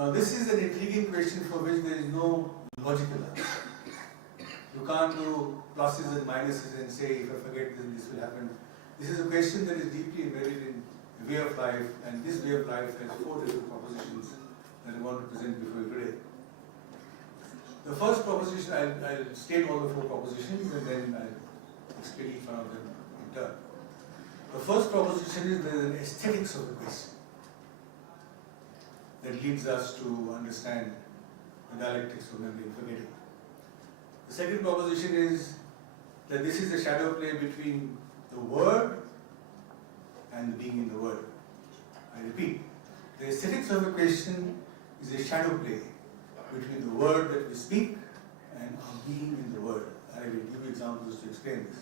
Now this is an intriguing question for which there is no logical answer. You can't do pluses and minuses and say, if I forget this, this will happen. This is a question that is deeply embedded in the way of life, and this way of life has 4 different propositions that I want to present before you today. The first proposition, I'll state all the 4 propositions and then I'll explain each one of them in turn. The first proposition is there is an aesthetics of the question that leads us to understand the dialectics of memory and forgetting. The second proposition is that this is a shadow play between the word and the being in the word. I repeat, the aesthetics of the question is a shadow play between the word that we speak and our being in the word. I will give you examples to explain this.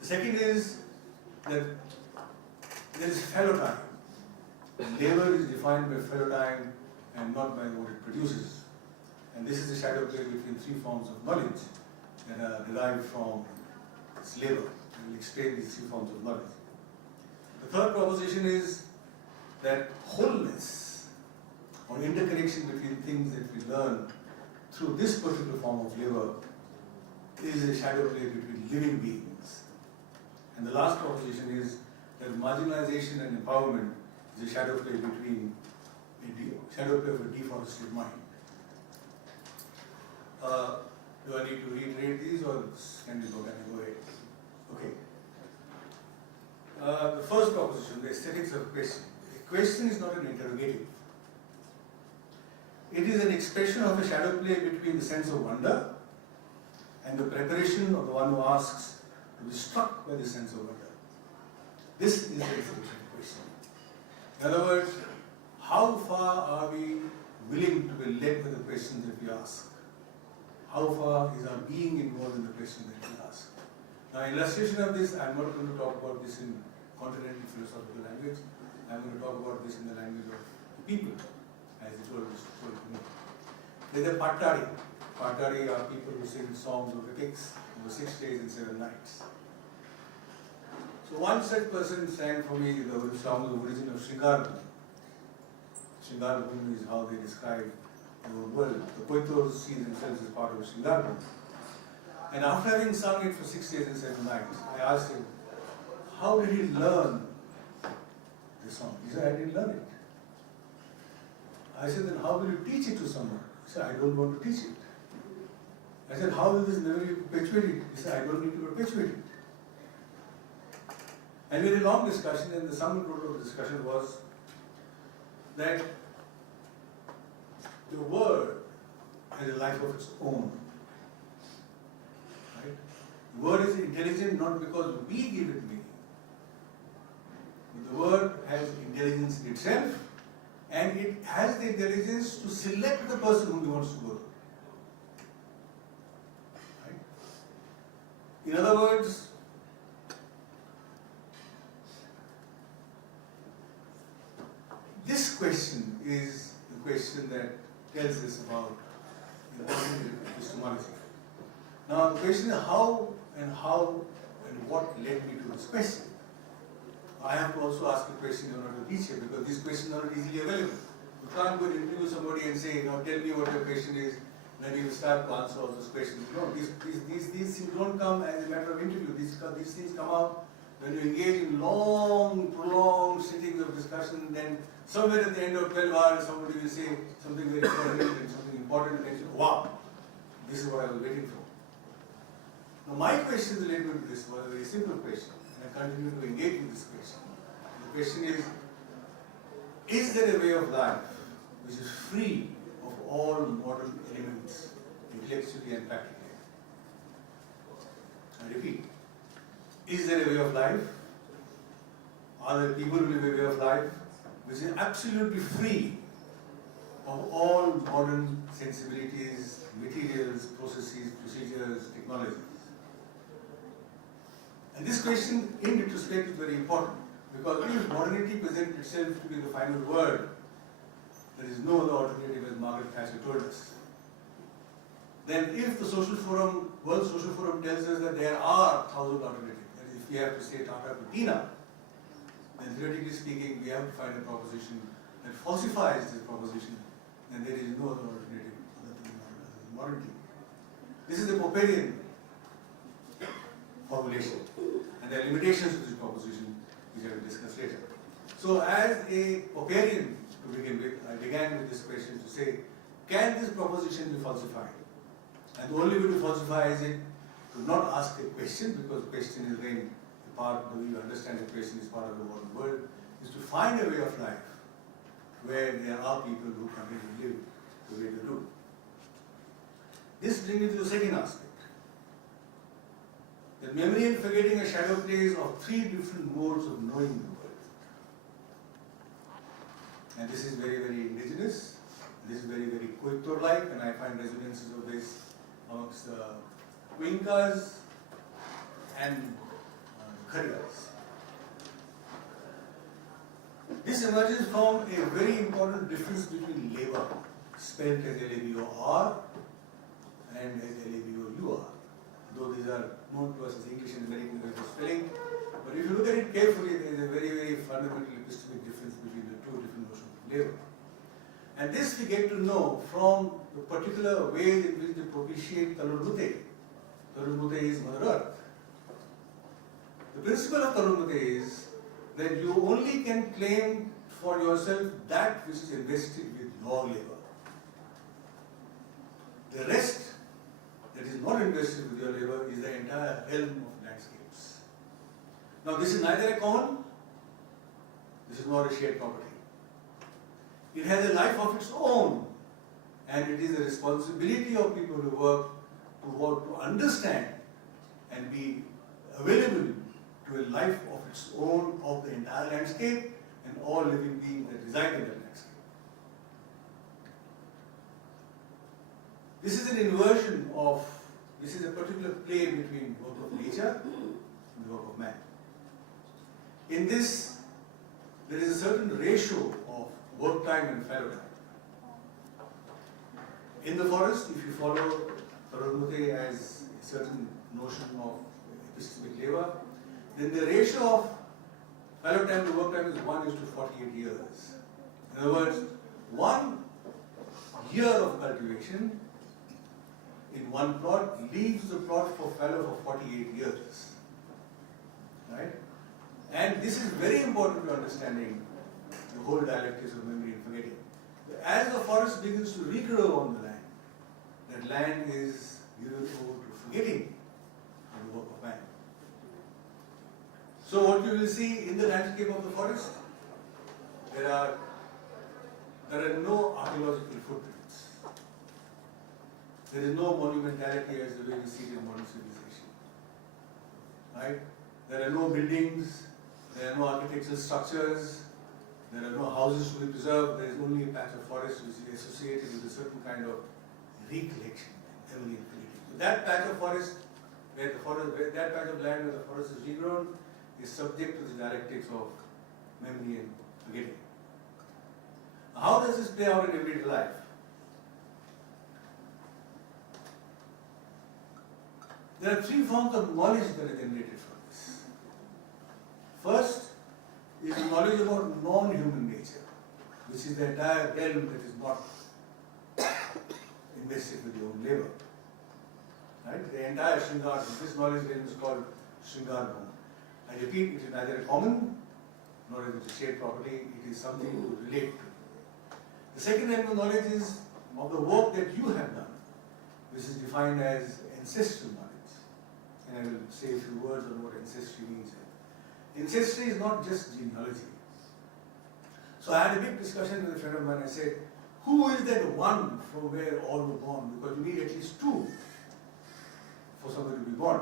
The second is that there is fellow time. Labor is defined by fellow time and not by what it produces. And this is a shadow play between 3 forms of knowledge that are derived from its labor. I will explain these 3 forms of knowledge. The third proposition is that wholeness or interconnection between things that we learn through this particular form of labor is a shadow play between living beings. And the last proposition is that marginalization and empowerment is a shadow play between shadow play of a deforested mind. Do I need to reiterate these or can we go ahead? Okay. The first proposition, the aesthetics of a question. A question is not an interrogative. It is an expression of a shadow play between the sense of wonder and the preparation of the one who asks to be struck by the sense of wonder. This is the aesthetics of the question. In other words, how far are we willing to be led by the questions that we ask? How far is our being involved in the question that we ask? Now, in illustration of this, I'm not going to talk about this in continental philosophical language. I'm going to talk about this in the language of the people, as it was told to me. There's a Pattari. Pattari are people who sing songs of epics over 6 days and 7 nights. So one such person sang for me the song of origin of Sringarabhumi. Sringarabhumi is how they describe the world. The Poitros see themselves as part of Sringarabhumi. And after having sung it for 6 days and 7 nights, I asked him, how did he learn this song? He said, I didn't learn it. I said, then how will you teach it to someone? He said, I don't want to teach it. I said, how will this memory be perpetuated? He said, I don't need to perpetuate it. And we had a long discussion, and the sum total of the discussion was that the word has a life of its own. Right? The word is intelligent not because we give it meaning. But the word has intelligence in itself, and it has the intelligence to select the person whom it wants to go to. Right? In other words, this question is the question that tells us about epistemology. Now the question is how and what led me to this question. I have to also ask a question in order to teach you, because these questions are not easily available. You can't go and interview somebody and say, now tell me what your question is, and then you will start to answer all those questions. No, these things don't come as a matter of interview. These things come out when you engage in long, prolonged sittings of discussion. Then somewhere at the end of 12 hours, somebody will say something very important and something important, and then you say, wow, this is what I was waiting for. Now my question related to this was a very simple question, and I continue to engage in this question. The question is there a way of life which is free of all modern elements, intellectually and practically? I repeat, is there a way of life? Are there people who live a way of life which is absolutely free of all modern sensibilities, materials, processes, procedures, technologies? And this question, in retrospect, is very important, because if modernity presents itself to be the final word, there is no other alternative, as Margaret Thatcher told us. Then if the social forum, World Social Forum tells us that there are 1,000 alternatives, that is, if we have to say Tata to Tina, then theoretically speaking, we have to find a proposition that falsifies this proposition and there is no other alternative other than morality. This is the Popperian formulation, and there are limitations to this proposition which I will discuss later. So as a Popperian, to begin with, I began with this question to say, can this proposition be falsified? And the only way to falsify is it to not ask a question, because question is again a part, the way you understand the question is part of the modern world, is to find a way of life where there are people who continue to live the way they do. This brings me to the second aspect. That memory and forgetting are shadow plays of three different modes of knowing the world. And this is very, very indigenous. This is very, very Koitor-like, and I find resonances of this amongst the Quincas and Kharias. This emerges from a very important difference between labor, spelled as L-A-B-O-R and as L-A-B-O-U-R. Though these are known to us as English and American ways of spelling, but if you look at it carefully, there is a very, very fundamental epistemic difference between the two different notions of labor. And this we get to know from the particular ways in which they propitiate Tarunmute. Tarunmute is Mother Earth. The principle of Tarunmute is that you only can claim for yourself that which is invested with your labor. The rest that is not invested with your labor is the entire realm of landscapes. Now this is neither a common, this is not a shared property. It has a life of its own, and it is the responsibility of people who work to understand and be available to a life of its own of the entire landscape and all living beings that reside in that landscape. This is an inversion of, this is a particular play between work of nature and the work of man. In this, there is a certain ratio of work time and fallow time. In the forest, if you follow Tarunmute as a certain notion of epistemic labor, then the ratio of fallow time to work time is 1:48 years. In other words, 1 year of cultivation in one plot leaves the plot for fallow for 48 years. Right? And this is very important to understanding the whole dialectics of memory and forgetting. As the forest begins to regrow on the land, that land is given over to forgetting and the work of man. So what you will see in the landscape of the forest, there are no archaeological footprints. There is no monumentality as the way we see it in modern civilization. Right? There are no buildings, there are no architectural structures, there are no houses to be preserved, there is only a patch of forest which is associated with a certain kind of recollection, memory and forgetting. So that patch of forest, that patch of land where the forest is regrown, is subject to the dialectics of memory and forgetting. How does this play out in everyday life? There are three forms of knowledge that are generated from this. First is knowledge about non-human nature, which is the entire realm that is not invested with your own labor. Right? The entire Shringar, this knowledge realm is called Shringar Bhum. I repeat, it is neither a common nor is it a shared property, it is something to relate to. The second realm of knowledge is of the work that you have done, which is defined as ancestral knowledge. And I will say a few words on what ancestry means. Ancestry is not just genealogy. So I had a big discussion with a friend of mine. I said, who is that one from where all were born? Because you need at least two for somebody to be born.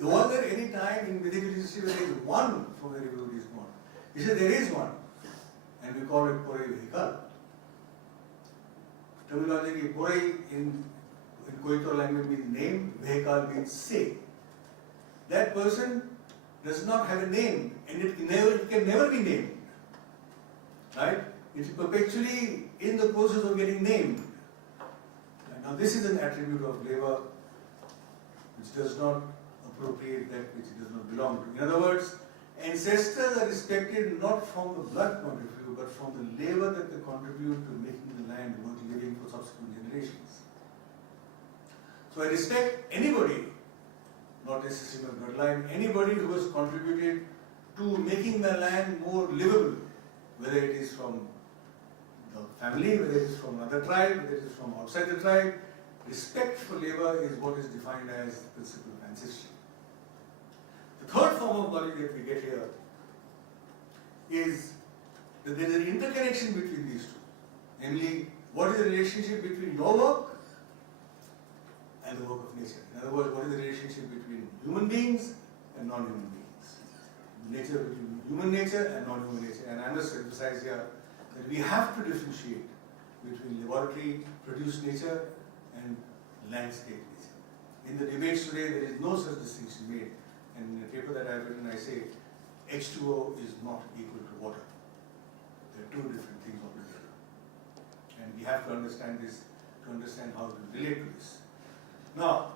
Was there any time in Vedic history where there is one from where everybody is born? He said there is one, and we call it Porai Vehikal. Terminology Porai in Koitor language means name, Vehikal means say. That person does not have a name, and it can never be named. Right? It is perpetually in the process of getting named. Now this is an attribute of labor which does not appropriate that which it does not belong to. In other words, Ancestors are respected not from the blood point of view, but from the labor that they contribute to making the land worth living for subsequent generations. So I respect anybody, not necessarily my bloodline, anybody who has contributed to making the land more livable, whether it is from the family, whether it is from another tribe, whether it is from outside the tribe. Respect for labor is what is defined as the principle of ancestry. The third form of knowledge that we get here is that there is an interconnection between these two. Namely, what is the relationship between your work and the work of nature? In other words, what is the relationship between human beings and non-human beings? Nature between human nature and non-human nature. And I must emphasize here that we have to differentiate between laboratory produced nature and landscape nature. In the debates today, there is no such distinction made. And in the paper that I have written, I say H2O is not equal to water. They are two different things altogether. And we have to understand this to understand how to relate to this. Now,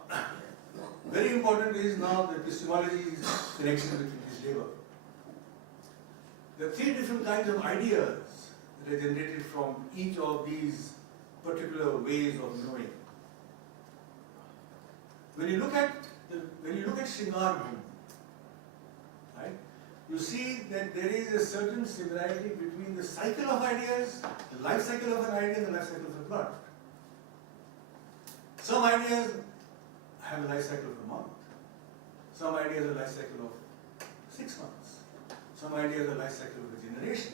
very important is now the epistemology's connection between this labor. There are three different kinds of ideas that are generated from each of these particular ways of knowing. When you look at Shingar Bhumi, right, you see that there is a certain similarity between the cycle of ideas, the life cycle of an idea, and the life cycle of a plant. Some ideas have a life cycle of a month. Some ideas have a life cycle of 6 months. Some ideas have a life cycle of a generation.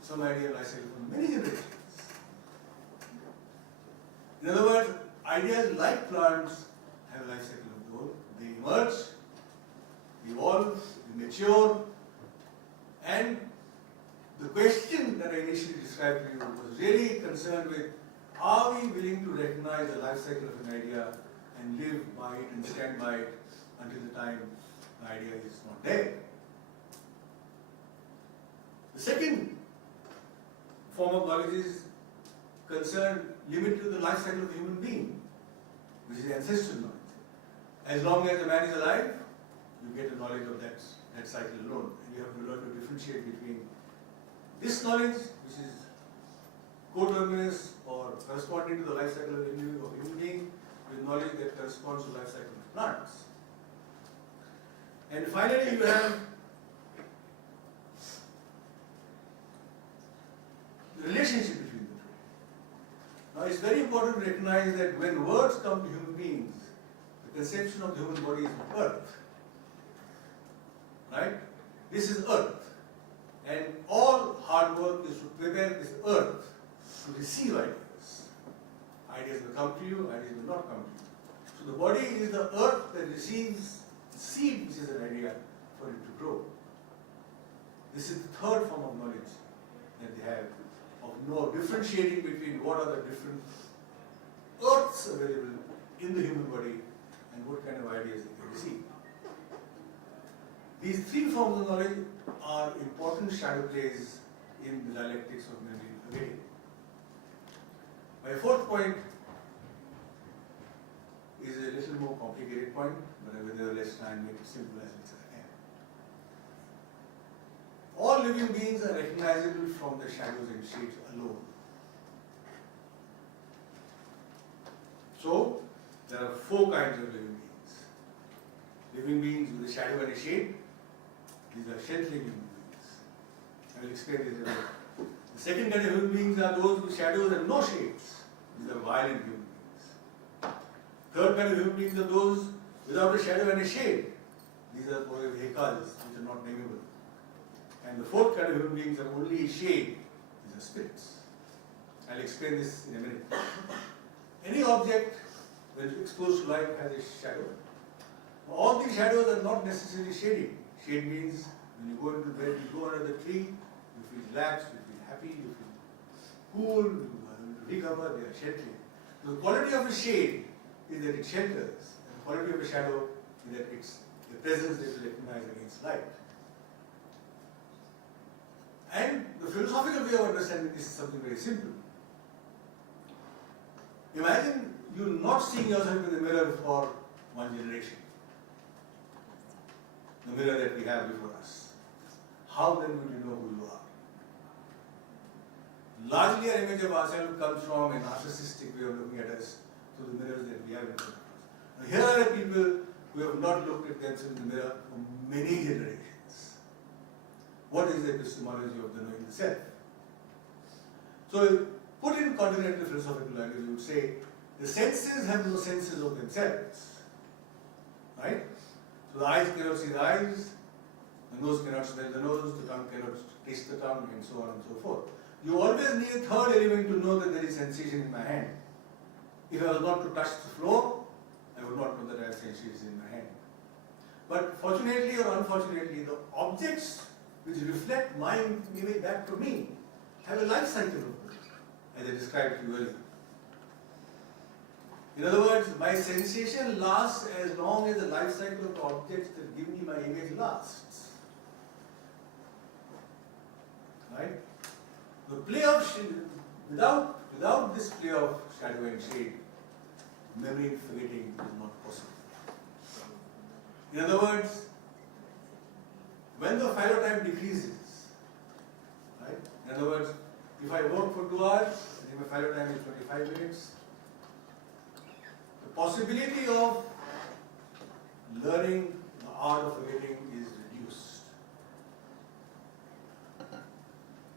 Some ideas have a life cycle of many generations. In other words, ideas like plants have a life cycle of growth. They emerge, evolve, they mature, and the question that I initially described to you was really concerned with, are we willing to recognize the life cycle of an idea and live by it and stand by it until the time the idea is not there? The second form of knowledge is concerned limited to the life cycle of a human being, which is ancestral knowledge. As long as the man is alive, you get the knowledge of that cycle alone. And you have to learn to differentiate between this knowledge, which is coterminous or corresponding to the life cycle of a human being, with knowledge that corresponds to the life cycle of plants. And finally, you have the relationship between the two. Now, it's very important to recognize that when words come to human beings, the conception of the human body is earth. Right? This is earth. And all hard work is to prepare this earth to receive ideas. Ideas will come to you, ideas will not come to you. So the body is the earth that receives seed, which is an idea, for it to grow. This is the third form of knowledge that they have, of differentiating between what are the different earths available in the human body and what kind of ideas they can receive. These three forms of knowledge are important shadow plays in the dialectics of memory and forgetting. My fourth point is a little more complicated point, but I will nevertheless try and make it simple as much as I can. All living beings are recognizable from the shadows and shades alone. So, there are four kinds of living beings. Living beings with a shadow and a shade. These are sheltering human beings. I will explain this in a minute. The second kind of human beings are those with shadows and no shades. These are violent human beings. Third kind of human beings are those without a shadow and a shade. These are vehicles which are not nameable. And the fourth kind of human beings are only a shade. These are spirits. I'll explain this in a minute. Any object, when exposed to light, has a shadow. All these shadows are not necessarily shading. Shade means when you go into bed, you go under the tree, you feel relaxed, you feel happy, you feel cool, you recover, they are sheltering. So the quality of a shade is that it shelters, and the quality of a shadow is that it's the presence that you recognize against light. And the philosophical way of understanding this is something very simple. Imagine you not seeing yourself in the mirror for one generation. The mirror that we have before us. how then will you know who you are? Largely our image of ourselves comes from a narcissistic way of looking at us through the mirrors that we have in front of us. Now here are people who have not looked at themselves in the mirror for many generations. What is the epistemology of the knowing the self? So put in continental philosophical language, you would say, the senses have no senses of themselves. Right? So the eyes cannot see the eyes, the nose cannot smell the nose, the tongue cannot taste the tongue, and so on and so forth. You always need a third element to know that there is sensation in my hand. If I was not to touch the floor, I would not know that I have sensation in my hand. But fortunately or unfortunately, the objects which reflect my image back to me have a life cycle, as I described to you earlier. In other words, my sensation lasts as long as the life cycle of the objects that give me my image lasts. Right? The play of shade, without this play of shadow and shade, memory and forgetting is not possible. In other words, when the fallow time decreases, right? In other words, if I work for 2 hours, and my fallow time is 25 minutes, the possibility of learning the art of forgetting is reduced.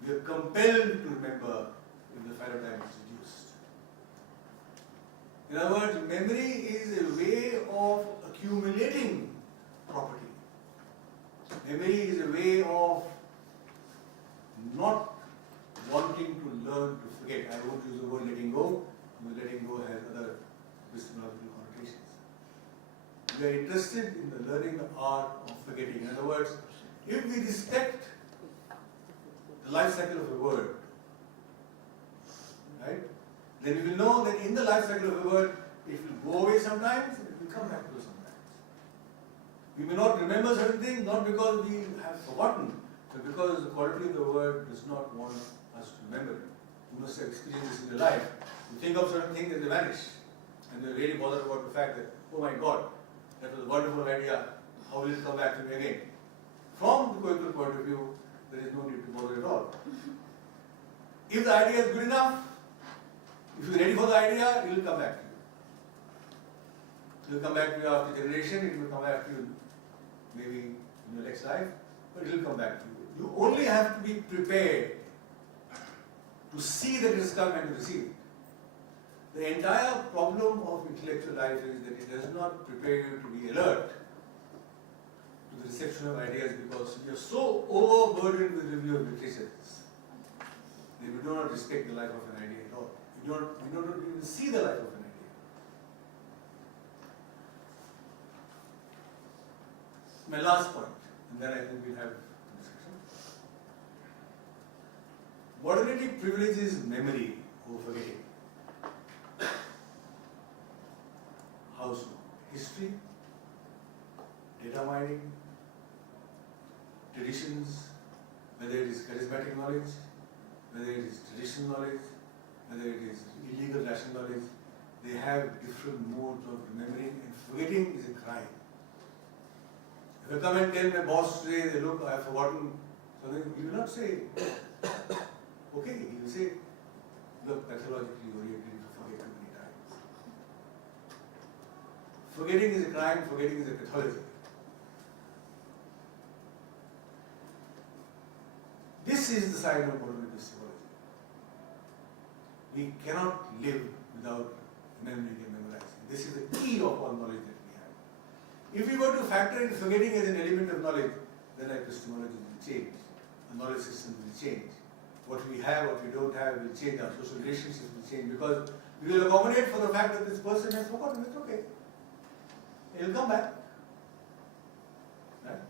We are compelled to remember if the fallow time is reduced. In other words, memory is a way of accumulating property. Memory is a way of not wanting to learn to forget. I won't use the word letting go, because letting go has other epistemological connotations. We are interested in the learning the art of forgetting. In other words, if we respect the life cycle of a word, right, then we will know that in the life cycle of a word, it will go away sometimes and it will come back to us sometimes. We may not remember certain things, not because we have forgotten, but because the quality of the word does not want us to remember it. You must have experienced this in your life. You think of certain things and they vanish. And they're really bothered about the fact that, oh my God, that was a wonderful idea. How will it come back to me again? From the Quaker point of view, there is no need to bother at all. If the idea is good enough, if you're ready for the idea, it will come back to you. It will come back to you after generation, it will come back to you maybe in your next life, but it will come back to you. You only have to be prepared to see that it has come and to receive it. The entire problem of intellectual life is that it does not prepare you to be alert to the reception of ideas, because we are so overburdened with review of literatures that we do not respect the life of an idea at all. We don't even see the life of an idea. My last point, and then I think we'll have a discussion. Modernity privileges memory over forgetting. How so? History, data mining, traditions, whether it is charismatic knowledge, whether it is traditional knowledge, whether it is illegal rational knowledge, they have different modes of remembering, and forgetting is a crime. If I come and tell my boss today, that, look, I have forgotten something, he will not say, okay, he will say, look, pathologically oriented, you forget too many times. Forgetting is a crime, forgetting is a pathology. This is the side of modern epistemology. We cannot live without remembering and memorizing. This is the key of all knowledge that we have. If we were to factor in forgetting as an element of knowledge, then our epistemology will change. The knowledge system will change. What we have, what we don't have will change. Our social relationships will change, because we will accommodate for the fact that this person has forgotten. It's okay. He will come back. Right?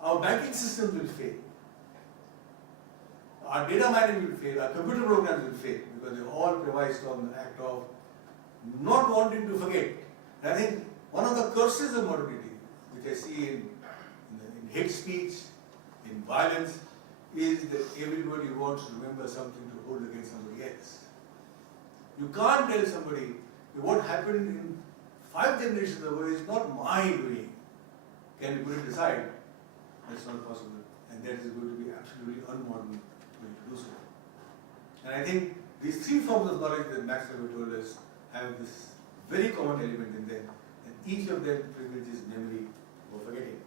Our banking system will fail. Our data mining will fail. Our computer programs will fail, because they're all premised on the act of not wanting to forget. And I think one of the curses of modernity, which I see in hate speech, in violence, is that everybody wants to remember something to hold against somebody else. You can't tell somebody that what happened in 5 generations ago is not my doing. Can you put it aside? That's not possible. and that is going to be absolutely unmodern way to do so. And I think these three forms of knowledge that Max Weber told us have this very common element in them, and each of them privileges memory over forgetting.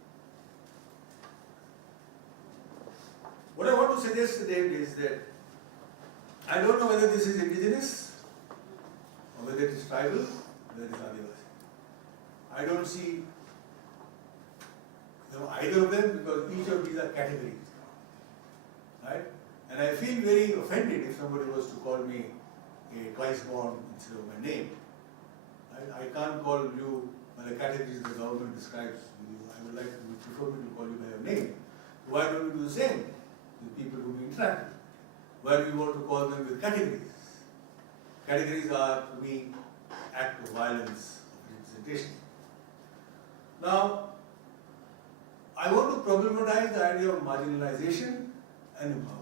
What I want to suggest today is that I don't know whether this is indigenous or whether it is tribal, whether it is Adivasi. I don't see either of them because each of these are categories. Right? And I feel very offended if somebody was to call me a twice born instead of my name. I can't call you by the categories the government describes you. I would like to prefer me to call you by your name. So why don't we do the same with people who we interact with? Why do we want to call them with categories? Categories are, to me, act of violence of representation. Now, I want to problematize the idea of marginalization and empowerment.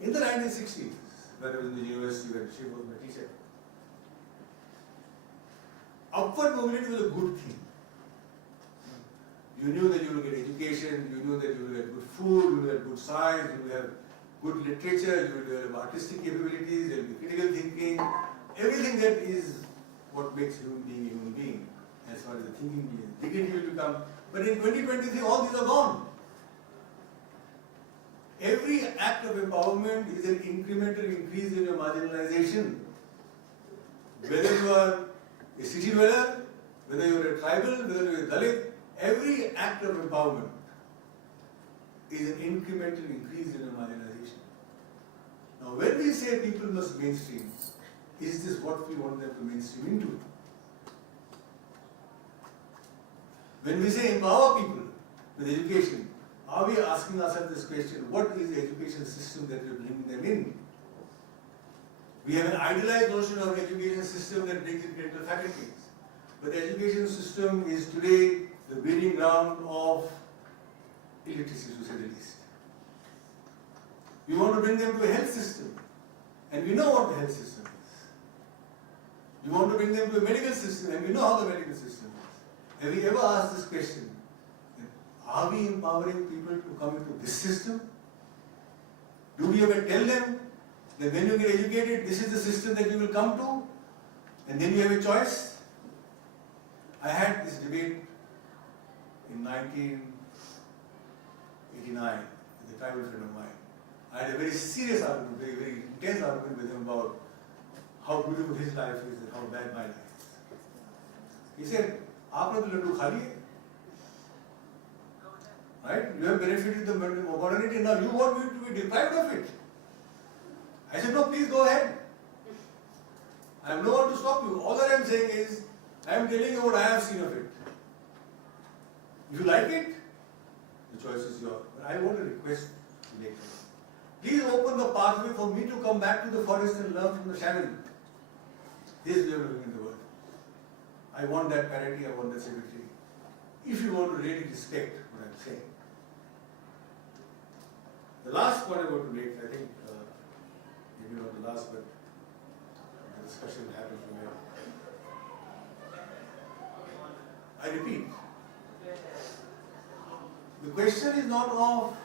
In the 1960s, when I was in the university, when she was my teacher, upward mobility was a good thing. You knew that you will get education, you knew that you will get good food, you will get good science, you will have good literature, you will have artistic capabilities, there will be critical thinking, everything that is what makes human being a human being, as far as the thinking is. Dignity will become. But in 2023, all these are gone. Every act of empowerment is an incremental increase in your marginalization. Whether you are a city dweller, whether you are a tribal, whether you are a Dalit, every act of empowerment is an incremental increase in your marginalization. Now, when we say people must mainstream, is this what we want them to mainstream into? When we say empower people with education, are we asking ourselves this question, what is the education system that we are bringing them in? We have an idealized notion of education system that brings in critical faculties. But the education system is today the breeding ground of illiteracy, to say the least. We want to bring them to a health system, and we know what the health system is. We want to bring them to a medical system, and we know how the medical system is. Have we ever asked this question? Are we empowering people to come into this system? Do we ever tell them that when you get educated, this is the system that you will come to, and then you have a choice? I had this debate in 1989 with a tribal friend of mine. I had a very serious argument, very intense argument with him about how beautiful his life is and how bad my life is. He said, "Aapne to laddu kha liye? Right? You have benefited the modernity, now you want me to be deprived of it." I said, "No, please go ahead. I am no one to stop you. All that I am saying is, I am telling you what I have seen of it. If you like it, the choice is yours. But I want a request to make. Please open the pathway for me to come back to the forest and learn from the shaman. This is where we are living in the world. I want that parity, I want that symmetry. If you want to really respect what I am saying." The last point I want to make, I think, maybe not the last, but the discussion will happen from here. I repeat, the question is not of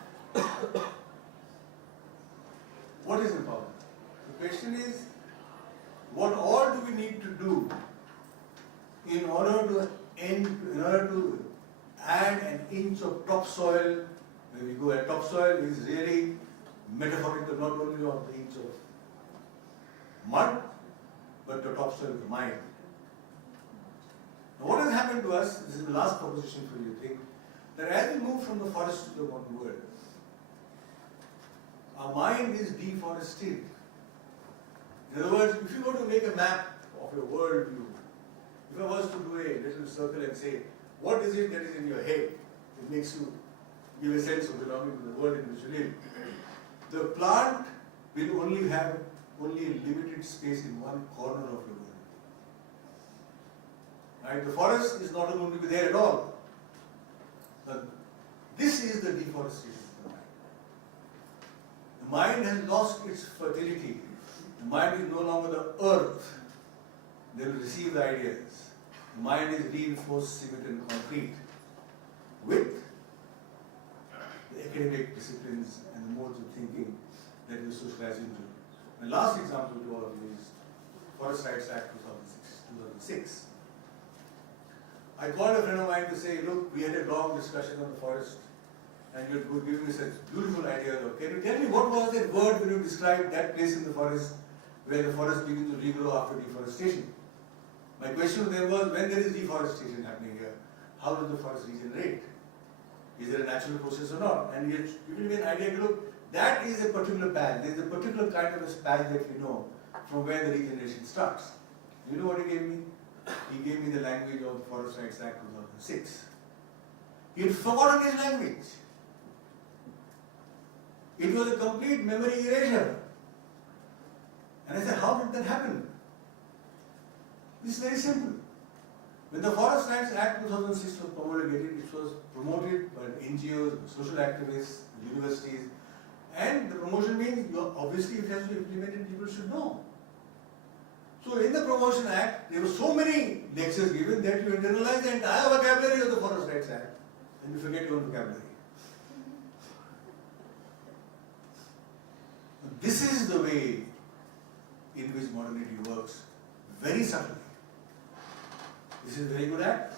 what is empowerment. The question is, what all do we need to do in order to add an inch of topsoil. When we go at topsoil, is really metaphorical not only of the inch of mud, but the topsoil of the mind. Now, what has happened to us, this is the last proposition for you to think, that as we move from the forest to the modern world, our mind is deforested. In other words, if you were to make a map of your world view, if I was to do a little circle and say, what is it that is in your head that makes you give a sense of belonging to the world in which you live, the plant will only have a limited space in one corner of your world. Right? The forest is not going to be there at all. But this is the deforestation of the mind. The mind has lost its fertility. The mind is no longer the earth that will receive the ideas. The mind is reinforced cement and concrete with academic disciplines and the modes of thinking that we socialize into. My last example to all of you is Forest Rights Act 2006. I called a friend of mine to say, look, we had a long discussion on the forest and you were giving me such beautiful ideas. Can you tell me what was that word when you described that place in the forest where the forest begins to regrow after deforestation? My question to them was, when there is deforestation happening here, how does the forest regenerate? Is there a natural process or not? And he had given me an idea, look, that is a particular patch. There is a particular kind of a patch that we know from where the regeneration starts. You know what he gave me? He gave me the language of the Forest Rights Act 2006. He had forgotten his language. It was a complete memory erasure. And I said, how did that happen? It's very simple. When the Forest Rights Act 2006 was promulgated, it was promoted by NGOs, social activists, universities, and the promotion means obviously it has to be implemented, people should know. So in the Promotion Act, there were so many lectures given that you internalize the entire vocabulary of the Forest Rights Act and you forget your own vocabulary. This is the way in which modernity works, very subtly. This is a very good act.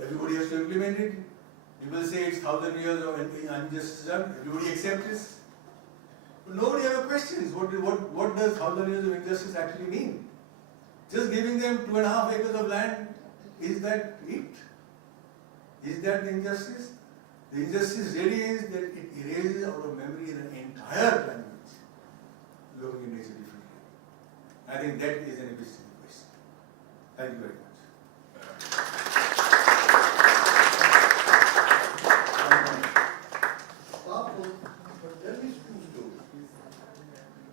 Everybody has to implement it. People say it's 1,000 years of injustice done. Everybody accepts this. But nobody ever questions what does 1,000 years of injustice actually mean? Just giving them 2.5 acres of land, is that it? Is that the injustice? The injustice really is that it erases out of memory an entire language, looking at nature differently. I think that is an epistemic question. Thank you very much. But tell me two stories.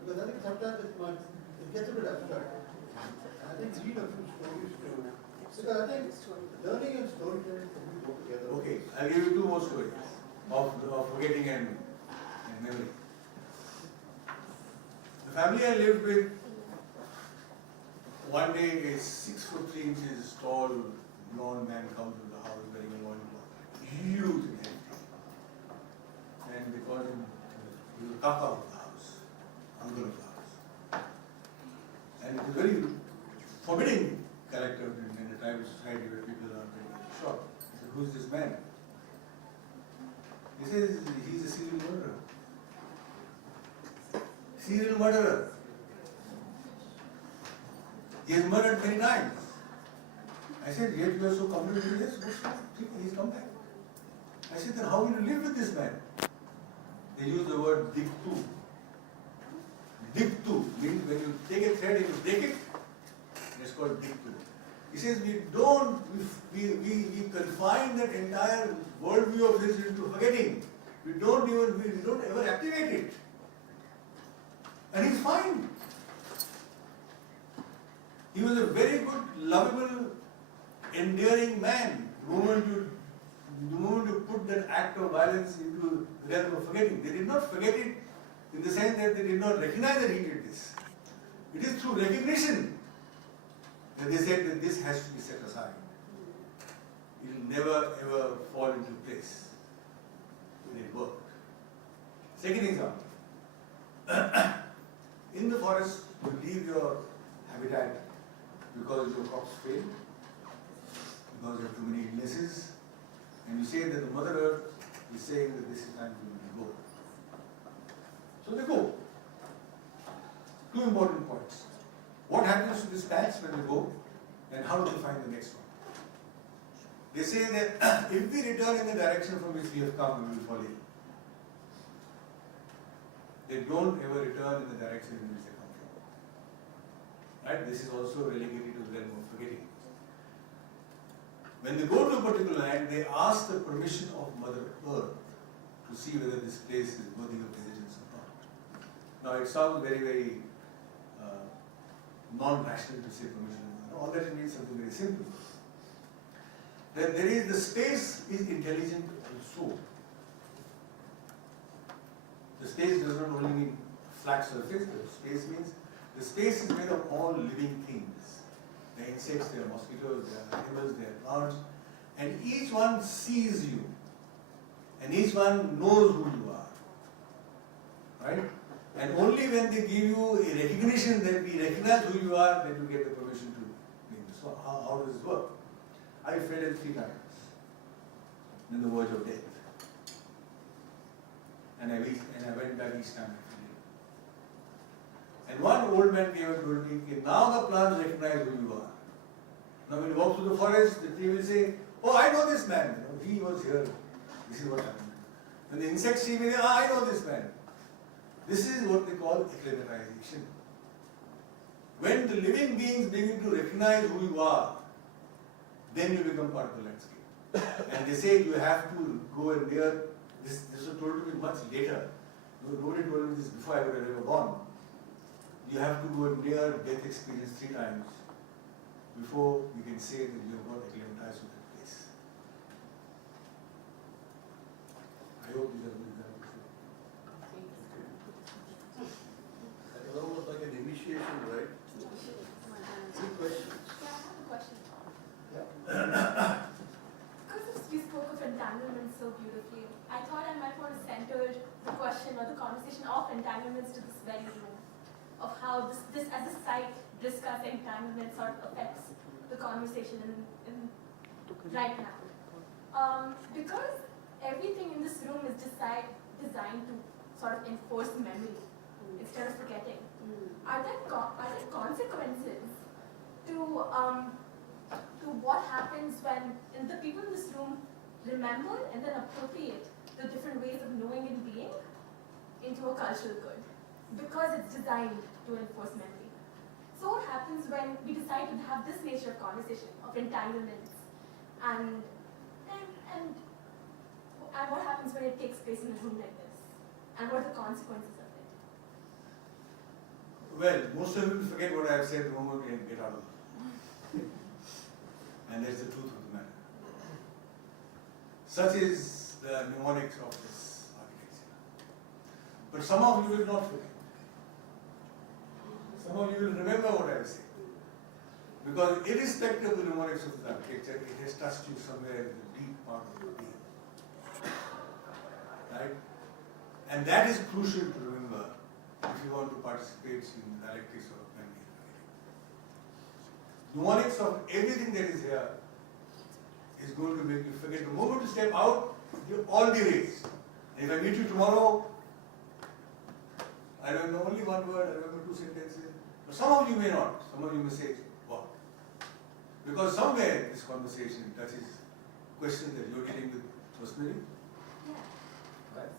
Because I think sometimes it gets a bit abstract. I think read a few stories too. Because I think learning and storytelling can go together. Okay, I'll give you two more stories of forgetting and memory. The family I lived with, one day a 6 foot 3 inches tall blonde man comes into the house wearing a loincloth, huge and heavy. And they called him, he was the kaka of the house, uncle of the house. And it was a very forbidding character in a tribal society where people are very shocked. He said, who is this man? He says, he's a serial murderer. Serial murderer. He has murdered many times. I said, yet you are so comfortable with this? What's wrong? He's come back. I said, then how will you live with this man? They use the word diktu. Diktu means when you take a thread and you break it, it's called diktu. He says we confine that entire worldview of his into forgetting. We don't ever activate it. And he's fine. He was a very good, lovable, endearing man. The moment you put that act of violence into the realm of forgetting, they did not forget it in the sense that they did not recognize that he did this. It is through recognition that they said that this has to be set aside. It will never ever fall into place. And it worked. Second example. In the forest, you leave your habitat because your crops fail, because you have too many illnesses, and you say that the Mother Earth is saying that this is time for you to go. So they go. Two important points. What happens to this patch when they go, and how do they find the next one? They say that if we return in the direction from which we have come, we will fall in. They don't ever return in the direction in which they come from. Right? This is also relegated to the realm of forgetting. When they go to a particular land, they ask the permission of Mother Earth to see whether this place is worthy of residence or not. Now it sounds very, very non-rational to say permission. All that means something very simple. Then there is the space is intelligent also. The space does not only mean flat surface, the space means the space is made of all living things. There are insects, there are mosquitoes, there are animals, there are plants, and each one sees you. And each one knows who you are. Right? And only when they give you a recognition that we recognize who you are, then you get the permission to make this. So how does this work? I fell in 3 times on the verge of death. And I went back each time. And one old man came and told me, okay, now the plants recognize who you are. Now when you walk through the forest, the tree will say, oh, I know this man. You know, he was here. This is what happened. When the insects see me, I know this man. This is what they call acclimatization. When the living beings begin to recognize who you are, then you become part of the landscape. And they say you have to go and near, this was told to me much later. Nobody told me this before I was ever born. You have to go near death experience 3 times before you can say that you have got acclimatized with that place. I hope these are good examples. That was almost like an initiation, right? 3 questions. Yeah, I have a question. Yeah. Because you spoke of entanglement so beautifully, I thought I might want to center the question or the conversation of entanglements to this very room, of how this as a site discussing entanglement sort of affects the conversation in right now. Because everything in this room is designed to sort of enforce memory instead of forgetting. Are there consequences to what happens when the people in this room remember and then appropriate the different ways of knowing and being into a cultural good, because it's designed to enforce memory? So what happens when we decide to have this nature of conversation, of entanglements, and what happens when it takes place in a room like this? And what are the consequences of it? Well, most of you will forget what I have said the moment you get out of it. And that's the truth of the matter. Such is the mnemonics of this architecture. But some of you will not forget. Some of you will remember what I have said. Because irrespective of the mnemonics of this architecture, it has touched you somewhere in the deep part of your being. Right? And that is crucial to remember if you want to participate in the dialectics of memory. Mnemonics of everything that is here is going to make you forget. The moment you step out, you'll all be raised. And if I meet you tomorrow, I remember only one word, I remember 2 sentences. But some of you may not. Some of you may say, what? Because somewhere in this conversation touches questions that you're dealing with personally. Right?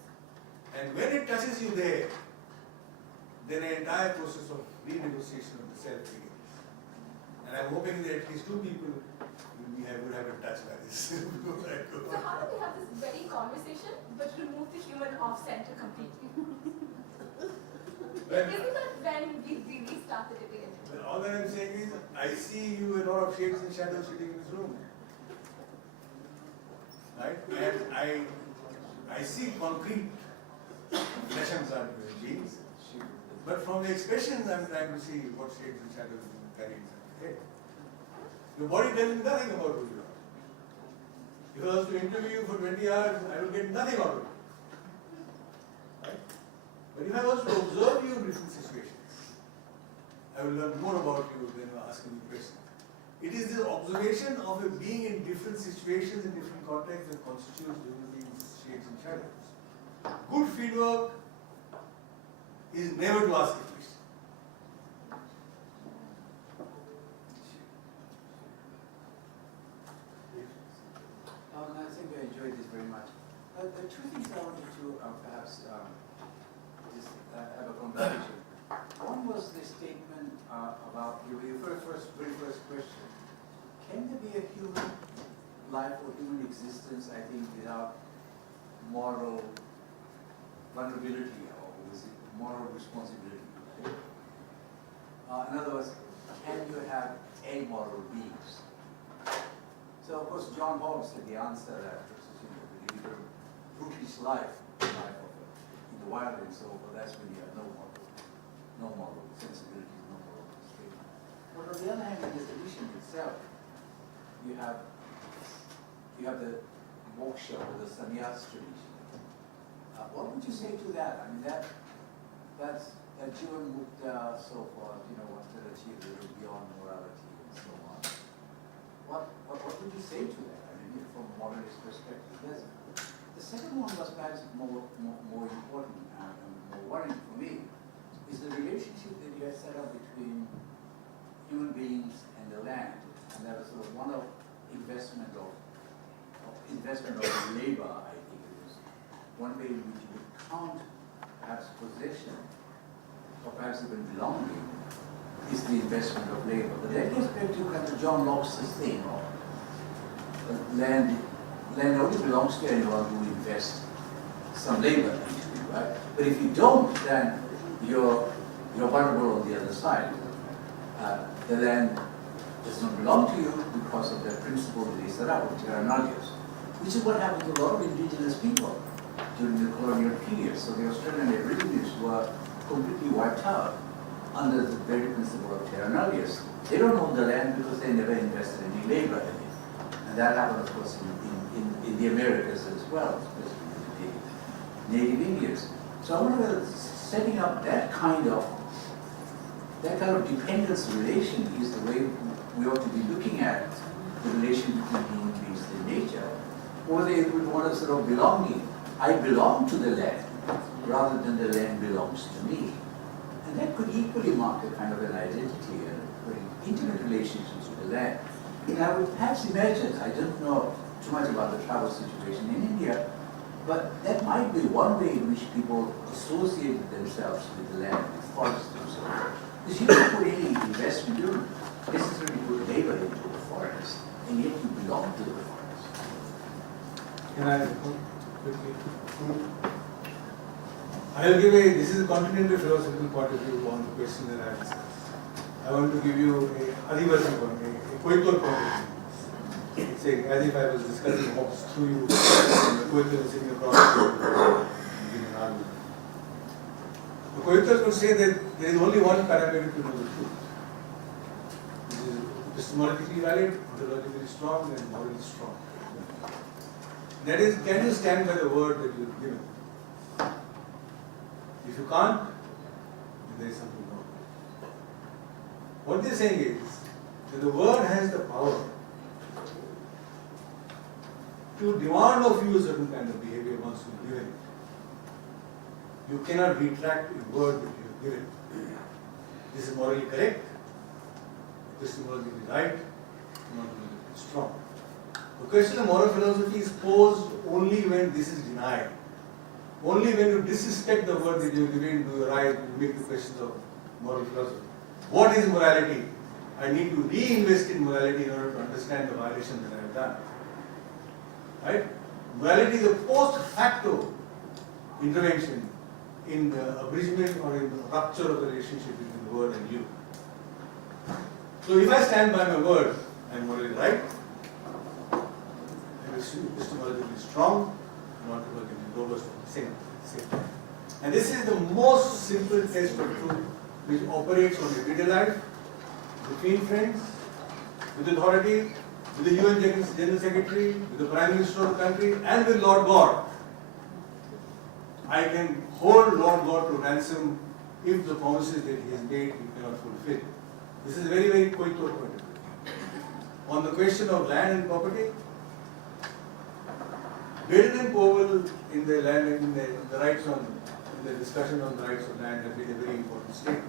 And when it touches you there, then an entire process of renegotiation of the self begins. And I'm hoping that at least 2 people would have been touched by this. So how do we have this very conversation but remove the human off-center completely? Isn't that when we really start the debate? Well, all that I'm saying is, I see you a lot of shades and shadows sitting in this room. Right? And I see concrete flesh and blood beings. But from the expressions, I'm trying to see what shades and shadows you carry inside your head. Your body tells me nothing about who you are. If I was to interview you for 20 hours, I would get nothing out of it. Right? But if I was to observe you in different situations, I will learn more about you than asking you questions. It is the observation of a being in different situations, in different contexts, that constitutes human beings' shades and shadows. Good fieldwork is never to ask a question. I think I enjoyed this very much. The 2 things I wanted to perhaps just have a conversation. One was the statement about your very first question. Can there be a human life or human existence, I think, without moral vulnerability or moral responsibility? In other words, can you have amoral beings? So, of course, John Hobbes had the answer that the brutish life of in the wild and so forth, that's when you have no moral sensibility, no moral constraint. But on the other hand, in the tradition itself, you have the moksha or the sannyas tradition. What would you say to that? I mean, that's Jivan Mukta, so forth, wants to achieve a little beyond morality and so on. What would you say to that? I mean, from a modernist perspective. The second one was perhaps more important and more worrying for me, is the relationship that you had set up between human beings and the land, and that was sort of one of investment of labor, I think it was one way in which you would count perhaps possession or perhaps even belonging is the investment of labor. But that gets back to kind of John Locke's thing of land only belongs to anyone who invests some labor into it, right? But if you don't, then you're vulnerable on the other side. The land does not belong to you because of the principle that is set up, terra nullius, which is what happened to a lot of indigenous people during the colonial period. So the Australian Aborigines were completely wiped out under the very principle of terra nullius. They don't own the land because they never invested any labor in it. And that happened, of course, in the Americas as well, especially with the Native Indians. So I wonder, setting up that kind of dependence relation is the way we ought to be looking at the relation between human beings and nature. Or they would want a sort of belonging. I belong to the land, rather than the land belongs to me. And that could equally mark a kind of an identity and very intimate relationships with the land. And I would perhaps imagine, I don't know too much about the travel situation in India, but that might be one way in which people associate themselves with the land, with forests and so on. Because you don't put any investment, you don't necessarily put labor into the forest, and yet you belong to the forest. Can I quickly? I will give this is a continental philosophical point of view on the question that I have discussed. I want to give you a Adivasi point, a Koitor point of view. It's as if I was discussing hops through you, and the Koitor is sitting across the room, giving an argument. The Koitors would say that there is only one parameter to know the truth, which is epistemologically valid, ontologically strong, and morally strong. That is, can you stand by the word that you have given? If you can't, then there is something wrong. What they are saying is that the word has the power to demand of you a certain kind of behavior once you have given it. You cannot retract a word that you have given. This is morally correct, epistemologically right, ontologically strong. The question of moral philosophy is posed only when this is denied. Only when you disrespect the word that you have given do you right, you make the question of moral philosophy. What is morality? I need to reinvest in morality in order to understand the violation that I have done. Right? Morality is a post facto intervention in the abridgment or in the rupture of the relationship between the word and you. So if I stand by my word, I am morally right, I am epistemologically strong, and ontologically robust at the same time. And this is the most simple test of truth which operates on everyday life, between friends, with authority, with the UN General Secretary, with the Prime Minister of the country, and with Lord God. I can hold Lord God to ransom if the promises that he has made he cannot fulfill. This is a very, very quick point of view. On the question of land and property, Baden and Powell in the land in the discussion on the rights of land have made a very important statement.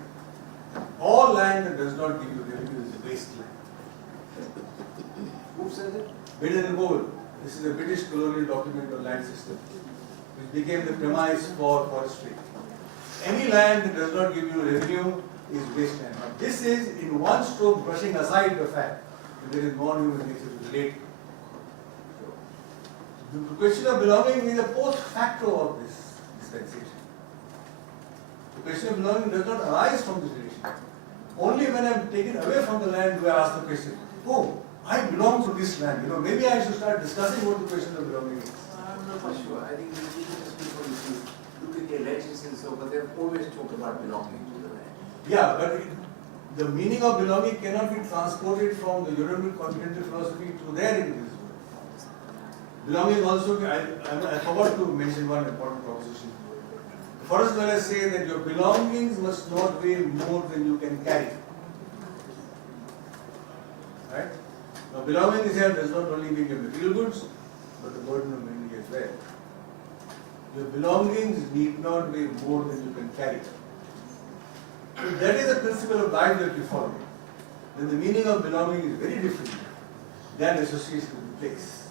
All land that does not give you revenue is a wasteland. Who said it? Baden and Powell. This is a British colonial document on land system, which became the premise for forestry. Any land that does not give you revenue is wasteland. Now, this is in one stroke brushing aside the fact that there is non-human nature to relate to. The question of belonging is a post facto of this dispensation. The question of belonging does not arise from this relation. Only when I am taken away from the land do I ask the question, oh, I belong to this land. Maybe I should start discussing what the question of belonging is. I'm not sure. I think the indigenous people, if you look at their legends and so, but they've always talked about belonging to the land. Yeah, but the meaning of belonging cannot be transported from the European continental philosophy to their indigenous world. Belonging also, I forgot to mention one important proposition. The forest dwellers say that your belongings must not weigh more than you can carry. Right? Now belonging itself does not only mean your material goods, but the burden of memory as well. Your belongings need not weigh more than you can carry. If that is the principle of life that you follow, then the meaning of belonging is very different than association with the place.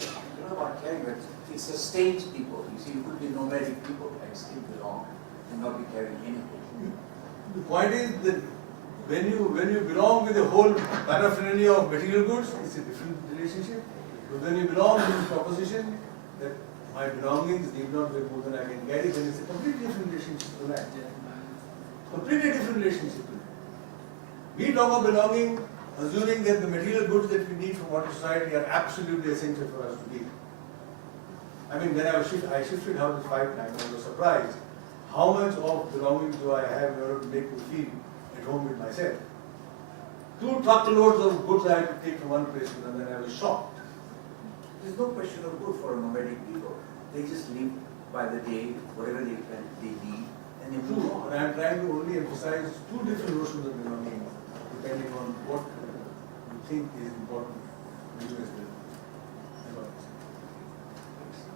I don't know about carrying, but it sustains people. You see, you could be nomadic people and still belong and not be carrying anything. The point is that when you belong with the whole paraphernalia of material goods, it's a different relationship. But when you belong to the proposition that my belongings need not weigh more than I can carry, then it's a completely different relationship to that. Completely different relationship to that. We talk of belonging, assuming that the material goods that we need from modern society are absolutely essential for us to live. I mean, when I shifted houses 5 times, I was surprised how much of belongings do I have in order to make me feel at home with myself. 2 truckloads of goods I had to take from one place to another, and I was shocked. There's no question of good for nomadic people. They just live by the day, whatever they can, they need, and they move True, on. but I am trying to only emphasize 2 different notions of belonging, depending on what you think is important to you as well. That's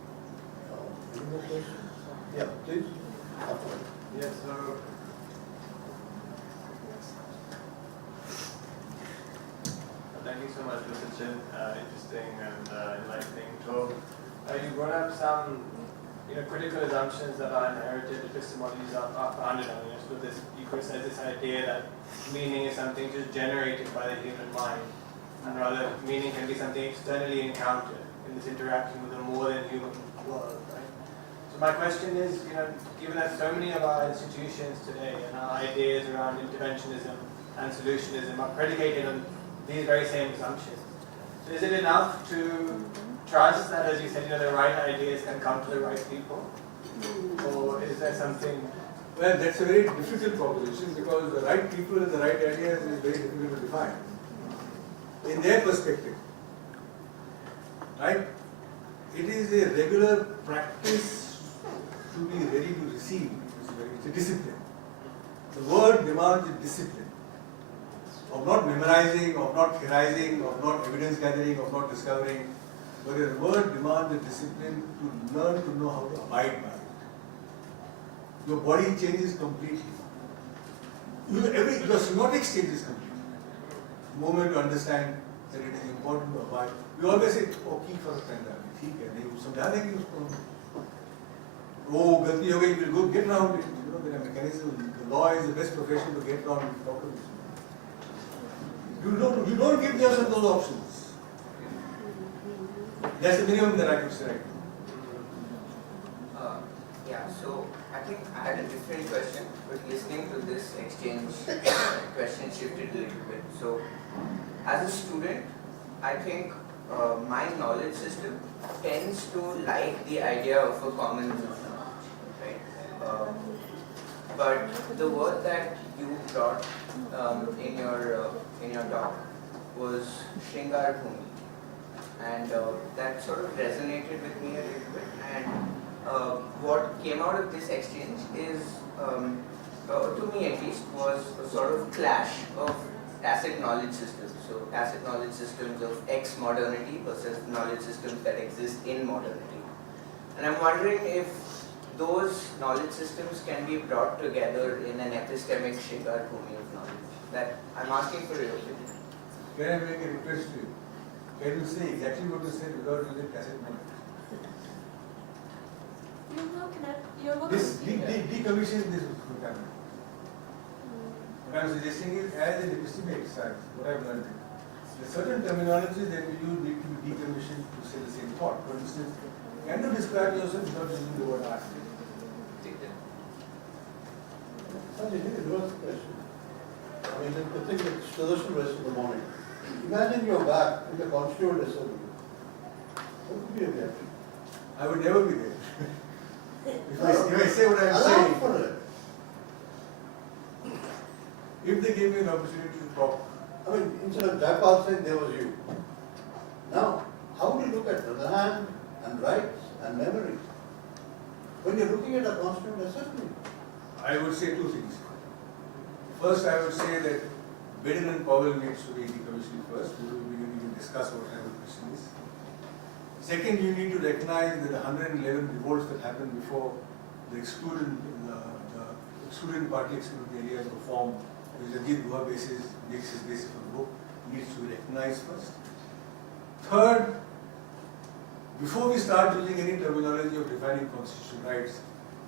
all. Any more questions? Yeah, please. Yes, so thank you so much for such an interesting and enlightening talk. You brought up some critical assumptions that our inherited epistemologies are founded on. So this, you could say this idea that meaning is something just generated by the human mind, and rather meaning can be something externally encountered in this interaction with a more than human world, right? So my question is, given that so many of our institutions today and our ideas around interventionism and solutionism are predicated on these very same assumptions, so is it enough to trust that, as you said, the right ideas can come to the right people? Or is there something... Well, that's a very difficult proposition because the right people and the right ideas is very difficult to define. In their perspective, right? It is a regular practice to be ready to receive. It's a discipline. The word demands a discipline of not memorizing, of not theorizing, of not evidence gathering, of not discovering. But the word demands a discipline to learn to know how to abide by it. Your body changes completely. Your semiotics changes completely. The moment you understand that it is important to abide. We always say, oh, keep for a friend, ठीक है, नहीं समझा देंगे उसको. Oh, गलती हो गई, we'll go get around it. There are mechanisms. The law is the best profession to get around problems. You don't give yourself those options. That's the minimum that I could say. Yeah, so I think I had a different question, but listening to this exchange, question shifted a little bit. So, as a student, I think my knowledge system tends to like the idea of a common system, right? But the word that you brought in your talk was Shringar Bhumi. And that sort of resonated with me a little bit. And what came out of this exchange is, to me at least, was a sort of clash of tacit knowledge systems. So tacit knowledge systems of ex-modernity versus knowledge systems that exist in modernity. And I'm wondering if those knowledge systems can be brought together in an epistemic Shringar Bhumi of knowledge. That I'm asking for your opinion. Can I make a request to you? Can you say exactly what you said without using tacit knowledge? This decommission this vocabulary. What I'm suggesting is, as an epistemic exercise, what I've learned is, there are certain terminologies that you need to be decommissioned to say the same thought. For instance, can you describe yourself without using the word art? Sanjay, this is a question. I mean, the thing that Sudarshan raised in the morning. Imagine you're back in the Constituent Assembly. What would be your reaction? I would never be there. If I say what I'm Allow saying, for it. if they gave me an opportunity to talk, I mean, instead of Jaipal saying there was you, Now, how do you look at land and rights and memory when you're looking at a constituent assessment? I would say two things. First, I would say that Baden and Powell needs to be decommissioned first. We can discuss what kind of question is. Second, you need to recognize that the 111 revolts that happened before the excluded partly excluded areas were formed, which Ajit Guha makes his basis for the book, needs to be recognized first. Third, before we start using any terminology of defining constitutional rights,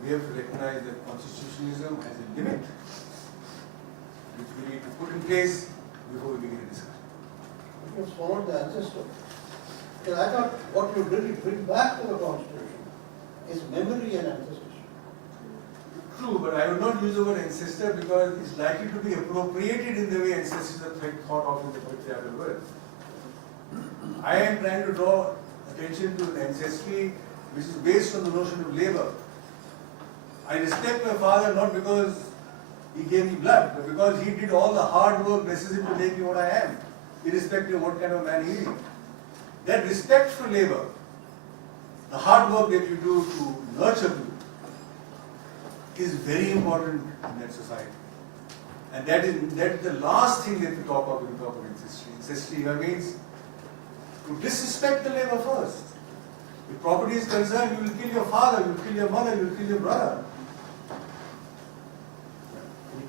we have to recognize that constitutionalism has a limit, which we need to put in place before we begin a discussion. You have followed the ancestor. Because I thought what you really bring back to the constitution is memory and ancestors. True, but I would not use the word ancestor because it's likely to be appropriated in the way ancestors are thought of in the patriarchal world. I am trying to draw attention to an ancestry which is based on the notion of labor. I respect my father not because he gave me blood, but because he did all the hard work necessary to make me what I am, irrespective of what kind of man he is. That respect for labor, the hard work that you do to nurture people, is very important in that society. And that is the last thing that we talk of when we talk of ancestry. Ancestry means to disrespect the labor first. If property is concerned, you will kill your father, you will kill your mother, you will kill your brother.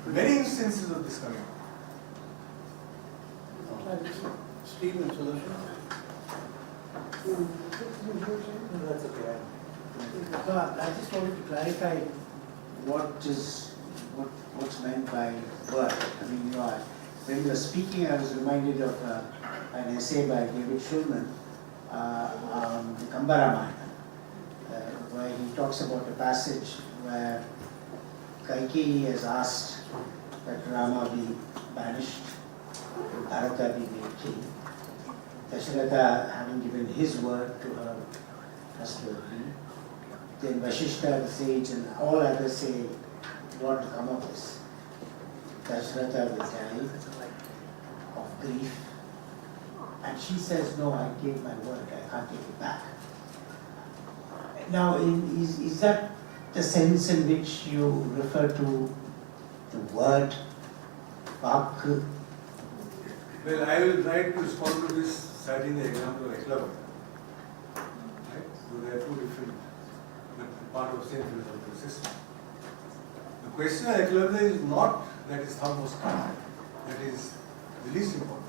Many instances of this coming up. Steve and Sudarshan. That's okay. I just wanted to clarify what's meant by work. I mean, when you were speaking, I was reminded of an essay by David Shulman on the Kambaramaya, where he talks about a passage where Kaikeyi has asked that Rama be banished, Bharata be made king. Dasharatha, having given his word to her husband, then Vashishta, the sage, and all others say, what to come of this? Dasharatha will die of grief. And she says, no, I gave my word, I can't take it back. Now, is that the sense in which you refer to the word, Vak? Well, I will try to respond to this citing the example of Eklavya. Right? So there are two different, but part of the same philosophical system. The question of Eklavya is not that his thumb was cut. That is the least important.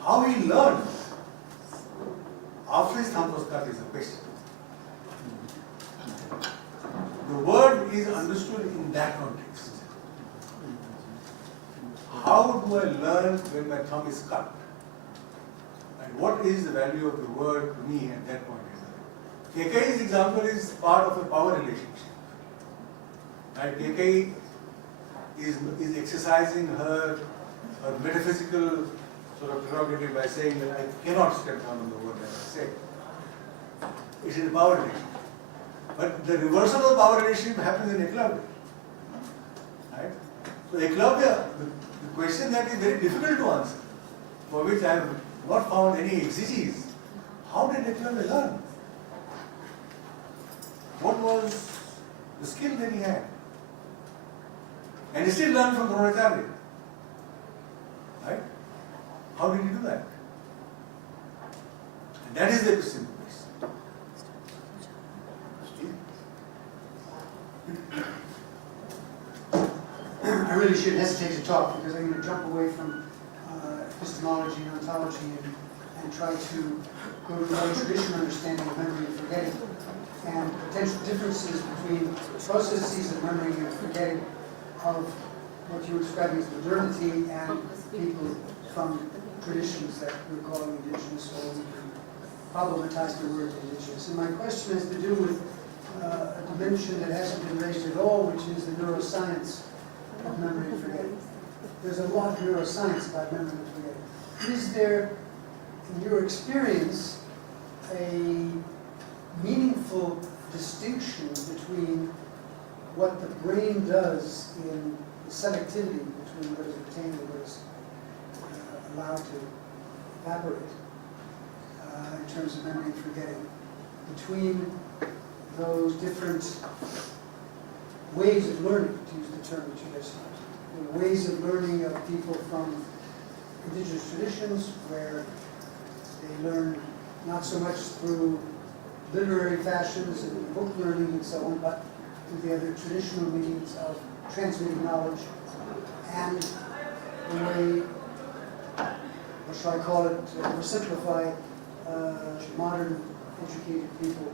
How he learned after his thumb was cut is the question. The word is understood in that context. How do I learn when my thumb is cut? And what is the value of the word to me at that point in time? Kaikeyi's example is part of a power relationship. Right? Kaikeyi is exercising her metaphysical sort of prerogative by saying that I cannot step down on the word that I say. It's in a power relationship. But the reversal of the power relationship happens in Eklavya. Right? So Eklavya, the question that is very difficult to answer, for which I have not found any exegesis, how did Eklavya learn? What was the skill that he had? And he still learned from Dronacharya. Right? How did he do that? And that is the question. I really shouldn't hesitate to talk because I'm going to jump away from epistemology and ontology and try to go to more traditional understanding of memory and forgetting and potential differences between processes of memory and forgetting of what you were describing as modernity and people from traditions that we're calling indigenous, or we can problematize the word indigenous. And my question has to do with a dimension that hasn't been raised at all, which is the neuroscience of memory and forgetting. There's a lot of neuroscience about memory and forgetting. Is there, in your experience, a meaningful distinction between what the brain does in the selectivity between what is retained and what is allowed to evaporate, in terms of memory and forgetting, between those different ways of learning, to use the term that you just used, the ways of learning of people from indigenous traditions, where they learn not so much through literary fashions and book learning and so on, but through the other traditional means of transmitting knowledge, and the way, what shall I call it, oversimplify, modern educated people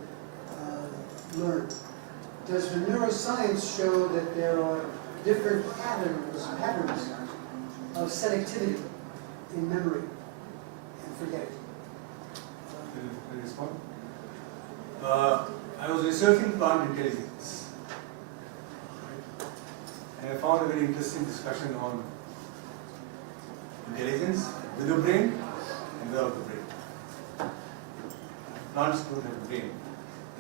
learn. Does the neuroscience show that there are different patterns of selectivity in memory and forgetting? Can I respond? I was researching plant intelligence, and I found a very interesting discussion on intelligence with the brain and without the brain. Plants don't have a brain,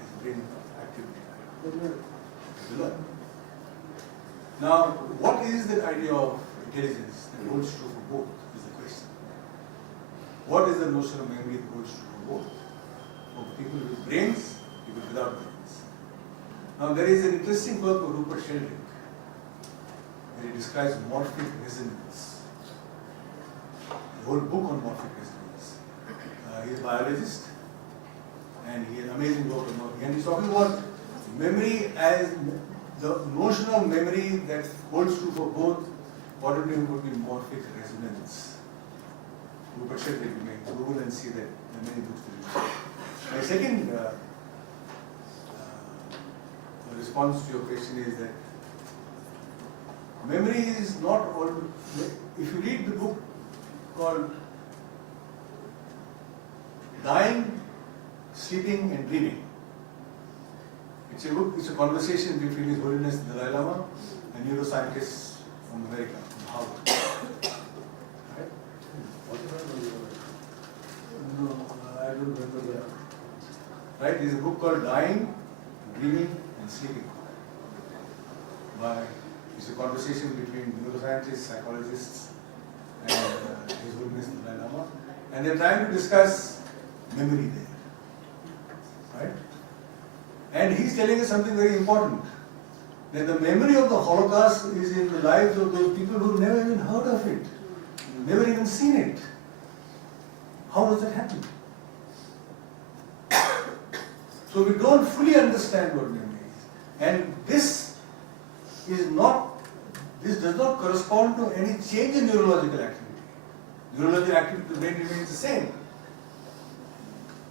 it's a brain activity. They learn. Now, what is the idea of intelligence that holds true for both is the question. What is the notion of memory that holds true for both? For people with brains, people without brains. Now, there is an interesting work of Rupert Sheldrake where he describes morphic resonance. A whole book on morphic resonance. He is a biologist, and he has an amazing work on morphic. And he's talking about memory as the notion of memory that holds true for both. What would be morphic resonance? Rupert Sheldrake, you may Google and see that there are many books to read. My second response to your question is that memory is not all. If you read the book called Dying, Sleeping and Dreaming, it's a book, it's a conversation between His Holiness the Dalai Lama and neuroscientists from America, from Harvard. Right? No, I don't remember that. Right? There's a book called Dying, Dreaming and Sleeping. It's a conversation between neuroscientists, psychologists, and His Holiness the Dalai Lama. And they're trying to discuss memory there. Right? And he's telling us something very important. That the memory of the Holocaust is in the lives of those people who've never even heard of it. Never even seen it. How does that happen? So we don't fully understand what memory is. And this does not correspond to any change in neurological activity. Neurological activity of the brain remains the same.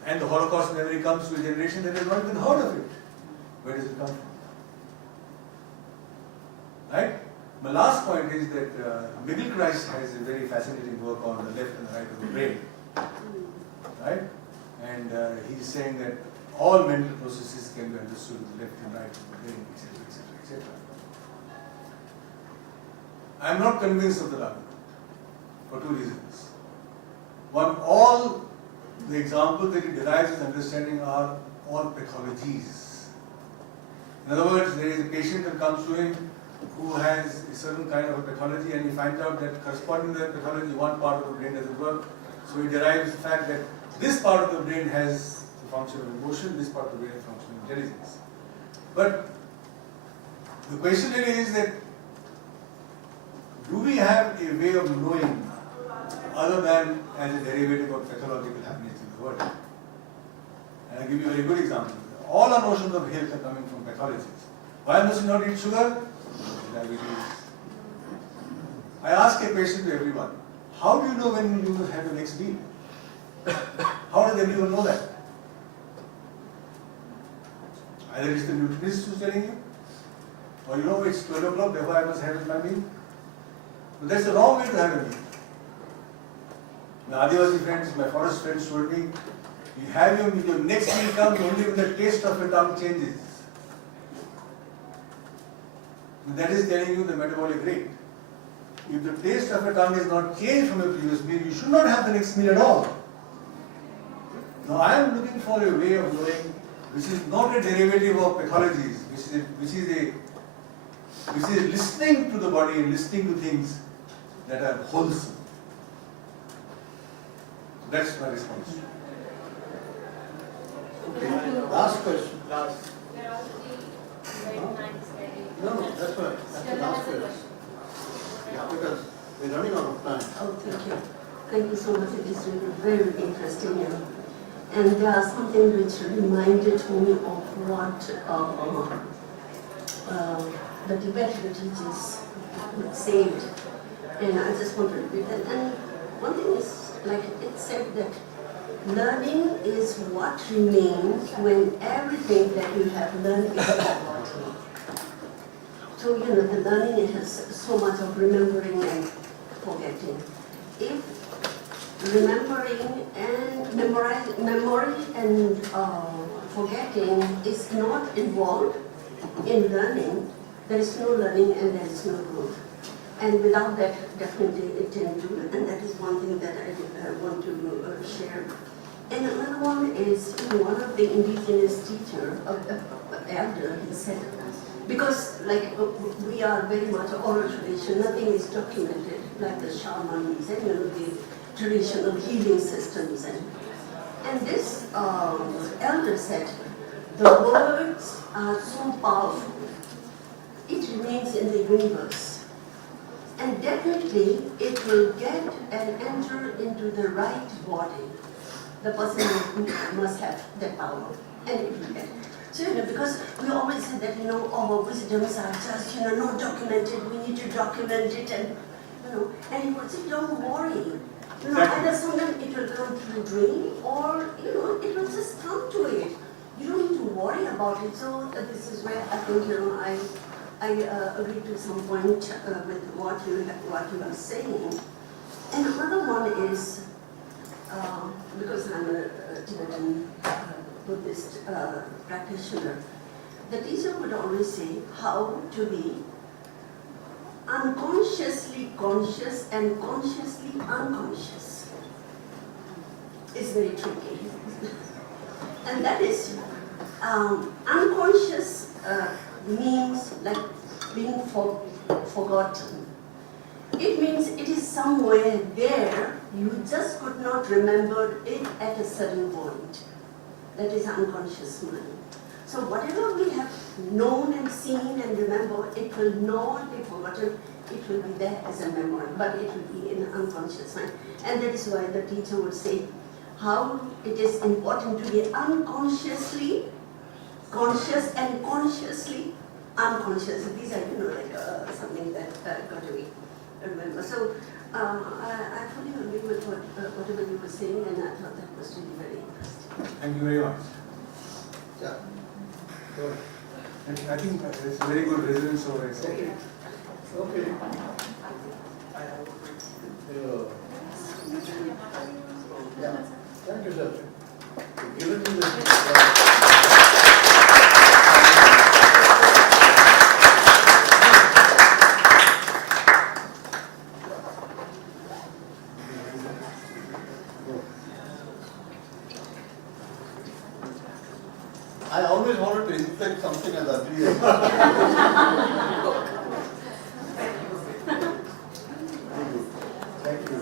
And the Holocaust memory comes to a generation that has not even heard of it. Where does it come from? Right? My last point is that Miguel Christ has a very fascinating work on the left and the right of the brain. Right? And he's saying that all mental processes can be understood with the left and right of the brain, etc., etc., etc. I am not convinced of the argument for two reasons. One, all the examples that he derives his understanding are all pathologies. In other words, there is a patient that comes to him who has a certain kind of a pathology, and he finds out that corresponding to that pathology, one part of the brain doesn't work. So he derives the fact that this part of the brain has the function of emotion, this part of the brain has the function of intelligence. But the question really is that, do we have a way of knowing other than as a derivative of pathological happenings in the world? And I'll give you a very good example. All our notions of health are coming from pathologies. Why must we not eat sugar? Diabetes. I ask a question to everyone. How do you know when you will have your next meal? How does everyone know that? Either it's the nutritionist who's telling you, or you know it's 12 o'clock, therefore I must have my meal. But that's the wrong way to have a meal. My Adivasi friends, my forest friends told me, you have your next meal comes only when the taste of your tongue changes. And that is telling you the metabolic rate. If the taste of your tongue is not changed from your previous meal, you should not have the next meal at all. Now I am looking for a way of knowing which is not a derivative of pathologies, which is listening to the body and listening to things that are wholesome. That's my response. Okay, last question. Last. We're already very nice, very. No, that's right, that's the last question. Yeah, because we're running out of time. Oh, thank you. Thank you so much. It is really very interesting. And something which reminded me of what the Tibetan teachers said. And I just want to repeat that. And one thing is, like it said that learning is what remains when everything that you have learned is forgotten. So, you know, the learning, it has so much of remembering and forgetting. If remembering and memory and forgetting is not involved in learning, there is no learning and there is no growth. And without that, definitely it didn't do it. And that is one thing that I want to share. And another one is, you know, one of the indigenous teacher, elder, he said, because like we are very much oral tradition, nothing is documented, like the shamans and, you know, the traditional healing systems. And this elder said, the words are so powerful, it remains in the universe. And definitely it will get and enter into the right body. The person must have that power, and it will get. So, you know, because we always say that, you know, our wisdoms are just, you know, not documented, we need to document it, and, you know, and he would say, don't worry. You know, Exactly. either sometimes it will come through dream, or, you know, it will just come to it. You don't need to worry about it. So this is where I think, you know, I agree to some point with what you are saying. And another one is, because I'm a Tibetan Buddhist practitioner, the teacher would always say how to be unconsciously conscious and consciously unconscious. It's very tricky. And that is, unconscious means like being forgotten. It means it is somewhere there, you just could not remember it at a certain point. That is unconscious mind. So whatever we have known and seen and remember, it will not be forgotten. It will be there as a memory, but it will be in unconscious mind. And that is why the teacher would say how it is important to be unconsciously conscious and consciously unconscious. These are, you know, like something that got to be remember. So I fully agree with whatever you were saying, and I thought that was really very interesting. Thank you very much. Yeah. And I think it's very good resonance over it. Okay. Okay. Yeah. Thank you, sir. Given me this. I always wanted to inflict something as ugly as Thank you.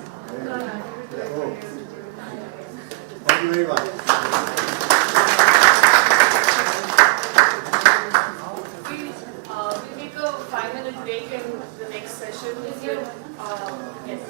Thank you very much. We'll make a 5-minute break in the next session. Yes.